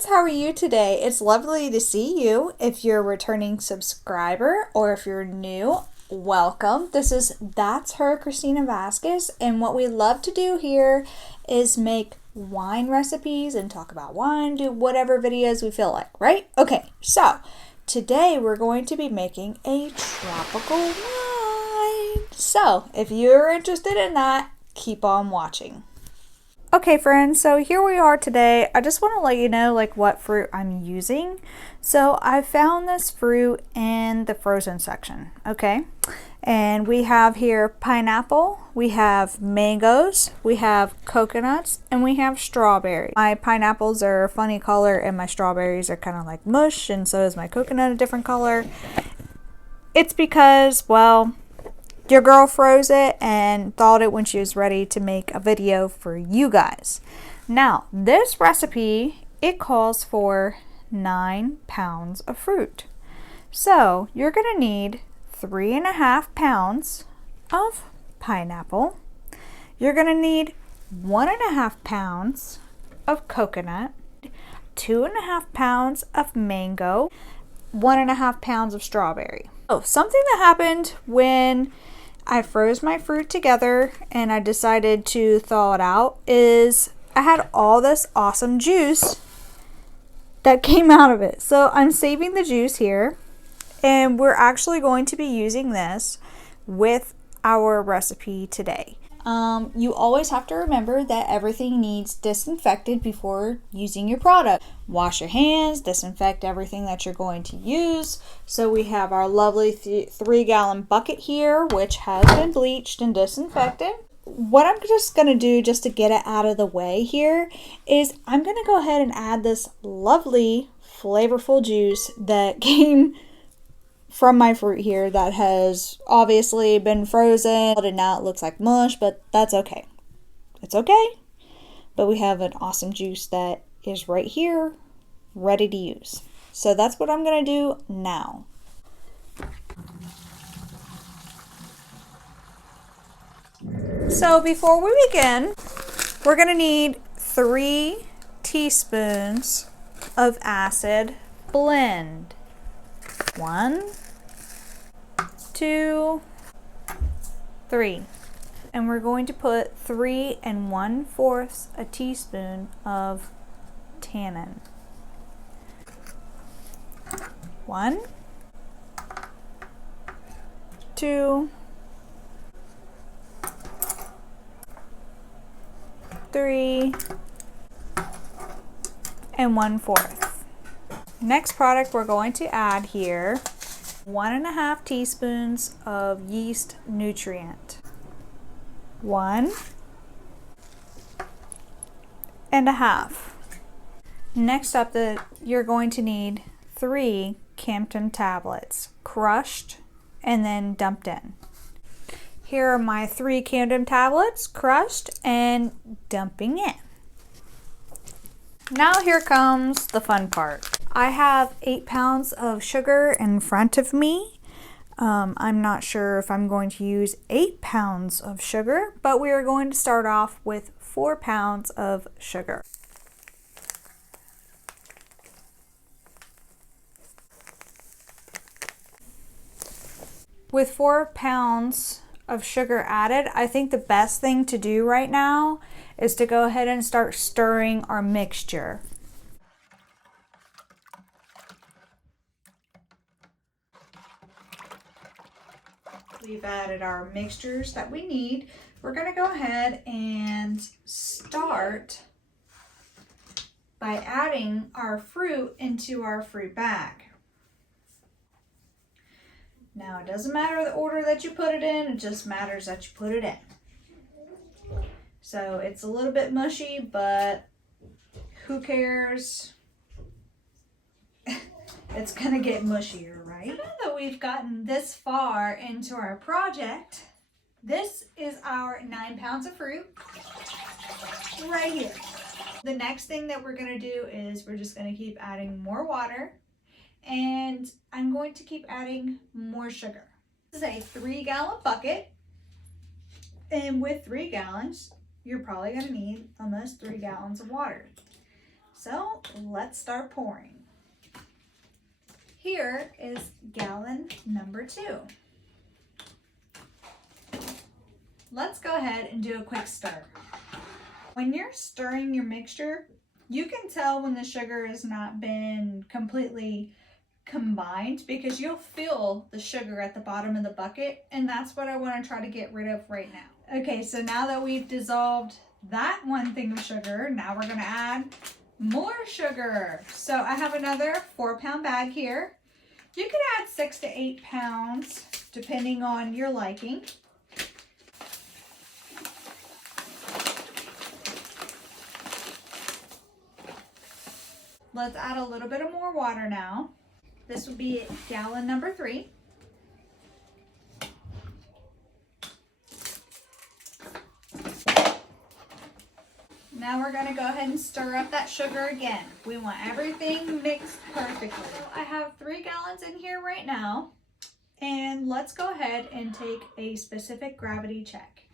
friends, how are you today? It's lovely to see you. If you're a returning subscriber or if you're new, welcome. This is That's Her, Christina Vasquez, and what we love to do here is make wine recipes and talk about wine, do whatever videos we feel like, right? Okay, so today we're going to be making a tropical wine. So if you're interested in that, keep on watching. Okay friends, so here we are today. I just want to let you know what fruit I'm using. So I found this fruit in the frozen section, okay? And we have here pineapple, we have mangoes, we have coconuts, and we have strawberry. My pineapples are a funny color and my strawberries are kind of like mush, and so is my coconut a different color. It's because, well, your girl froze it and thawed it when she was ready to make a video for you guys. Now, this recipe, it calls for 9 pounds of fruit. So, you're going to need 3.5 pounds of pineapple. You're going to need 1.5 pounds of coconut, 2.5 pounds of mango, 1.5 pounds of strawberry. Oh, something that happened when I froze my fruit together and I decided to thaw it out is I had all this awesome juice that came out of it. So I'm saving the juice here, and we're actually going to be using this with our recipe today. You always have to remember that everything needs disinfected before using your product. Wash your hands, disinfect everything that you're going to use. So we have our lovely 3-gallon bucket here, which has been bleached and disinfected. What I'm just going to do just to get it out of the way here is I'm going to go ahead and add this lovely flavorful juice that came from my fruit here that has obviously been frozen and now it looks like mush, but that's okay. It's okay. But we have an awesome juice that is right here, ready to use. So that's what I'm going to do now. So before we begin, we're going to need 3 teaspoons of acid blend. 1, 2, 3. And we're going to put 3 1/4 a teaspoon of tannin. 1, 2, 3, and 1/4. Next product we're going to add here, 1.5 teaspoons of yeast nutrient. 1.5. Next up, you're going to need 3 Campden tablets, crushed and then dumped in. Here are my 3 Campden tablets, crushed and dumping in. Now here comes the fun part. I have 8 pounds of sugar in front of me. I'm not sure if I'm going to use 8 pounds of sugar, but we are going to start off with 4 pounds of sugar. With 4 pounds of sugar added, I think the best thing to do right now is to go ahead and start stirring our mixture. We've added our mixtures that we need. We're going to go ahead and start by adding our fruit into our fruit bag. Now, it doesn't matter the order that you put it in, it just matters that you put it in. So it's a little bit mushy, but who cares? It's gonna get mushier, right? Now that we've gotten this far into our project, this is our 9 pounds of fruit right here. The next thing that we're gonna do is we're just gonna keep adding more water, and I'm going to keep adding more sugar. This is a 3-gallon bucket, and with 3 gallons, you're probably gonna need almost 3 gallons of water. So let's start pouring. Here is gallon number 2. Let's go ahead and do a quick stir. When you're stirring your mixture, you can tell when the sugar has not been completely combined because you'll feel the sugar at the bottom of the bucket, and that's what I want to try to get rid of right now. Okay, so now that we've dissolved that 1 thing of sugar, now we're going to add more sugar. So I have another 4-pound bag here. You can add 6 to 8 pounds depending on your liking. Let's add a little bit of more water now. This would be gallon number 3. Now we're going to go ahead and stir up that sugar again. We want everything mixed perfectly. I have 3 gallons in here right now, and let's go ahead and take a specific gravity check.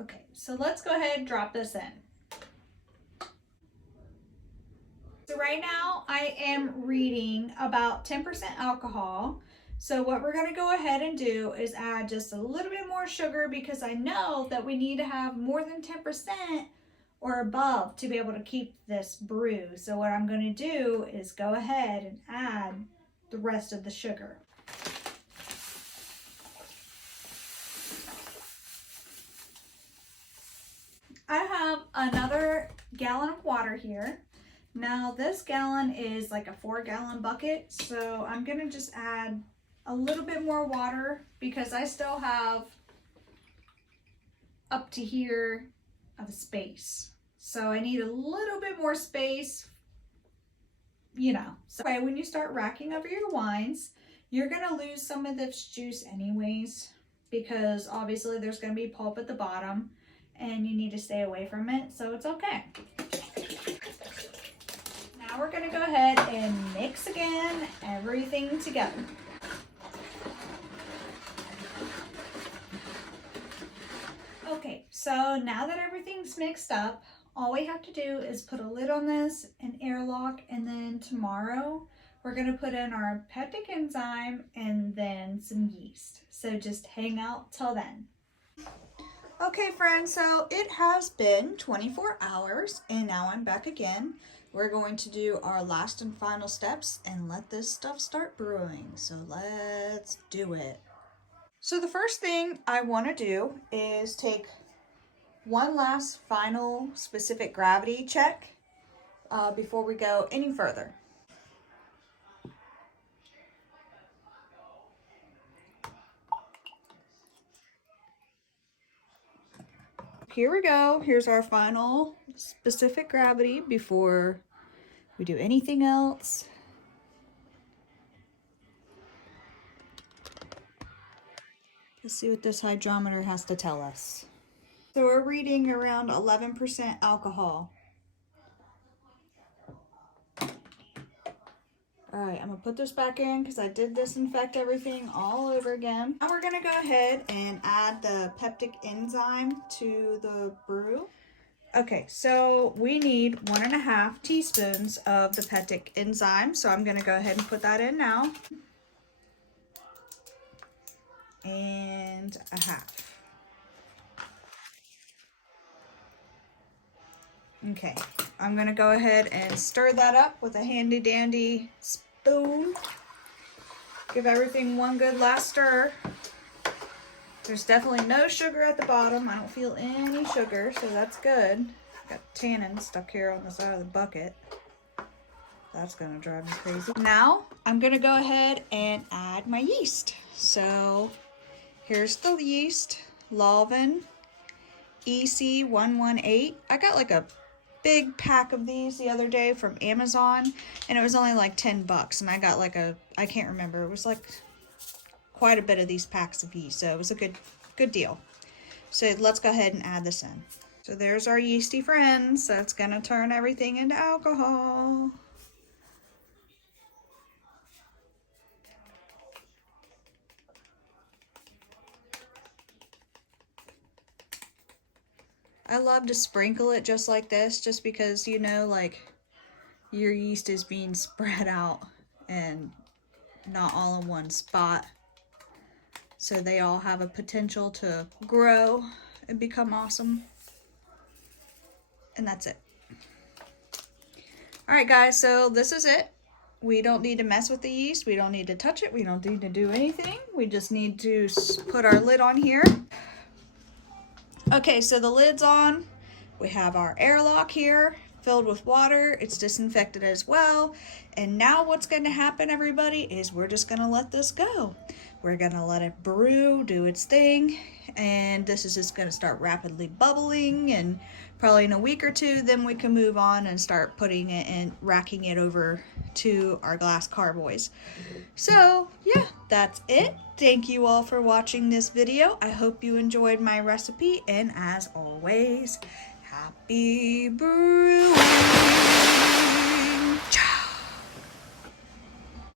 Okay, so let's go ahead and drop this in. So right now I am reading about 10% alcohol. So what we're going to go ahead and do is add just a little bit more sugar because I know that we need to have more than 10% or above to be able to keep this brew. So what I'm going to do is go ahead and add the rest of the sugar. I have another gallon of water here. Now this gallon is like a 4-gallon bucket, so I'm going to just add a little bit more water because I still have up to here of space. So I need a little bit more space, you know. So when you start racking over your wines, you're going to lose some of this juice anyways because obviously there's going to be pulp at the bottom and you need to stay away from it, so it's okay. Now we're going to go ahead and mix again everything together. Okay, so now that everything's mixed up, all we have to do is put a lid on this, an airlock, and then tomorrow we're going to put in our peptic enzyme and then some yeast. So just hang out till then. Okay friends, so it has been 24 hours and now I'm back again. We're going to do our last and final steps and let this stuff start brewing. So let's do it. So the first thing I want to do is take one last final specific gravity check before we go any further. Here we go. Here's our final specific gravity before we do anything else. Let's see what this hydrometer has to tell us. So we're reading around 11% alcohol. All right, I'm gonna put this back in because I did disinfect everything all over again. Now we're gonna go ahead and add the peptic enzyme to the brew. Okay, so we need 1.5 teaspoons of the peptic enzyme. So I'm gonna go ahead and put that in now. And a half. Okay, I'm gonna go ahead and stir that up with a handy dandy spoon. Give everything one good last stir. There's definitely no sugar at the bottom. I don't feel any sugar, so that's good. Got tannin stuck here on the side of the bucket. That's gonna drive me crazy. Now, I'm gonna go ahead and add my yeast. So, here's the yeast, Lalvin EC118. I got like a big pack of these the other day from Amazon, and it was only like 10 bucks, and I got like I can't remember, it was like quite a bit of these packs of yeast, so it was a good deal. So let's go ahead and add this in. So there's our yeasty friends. So it's gonna turn everything into alcohol. I love to sprinkle it just like this, just because, you know, like your yeast is being spread out and not all in one spot. So they all have a potential to grow and become awesome. And that's it. All right, guys, so this is it. We don't need to mess with the yeast. We don't need to touch it. We don't need to do anything. We just need to put our lid on here. Okay, so the lid's on. We have our airlock here filled with water. It's disinfected as well. And now what's going to happen, everybody, is we're just going to let this go. We're going to let it brew, do its thing. And this is just going to start rapidly bubbling, and probably in a week or two, then we can move on and start putting it and racking it over to our glass carboys. So yeah, that's it. Thank you all for watching this video. I hope you enjoyed my recipe, and as always, happy birthday.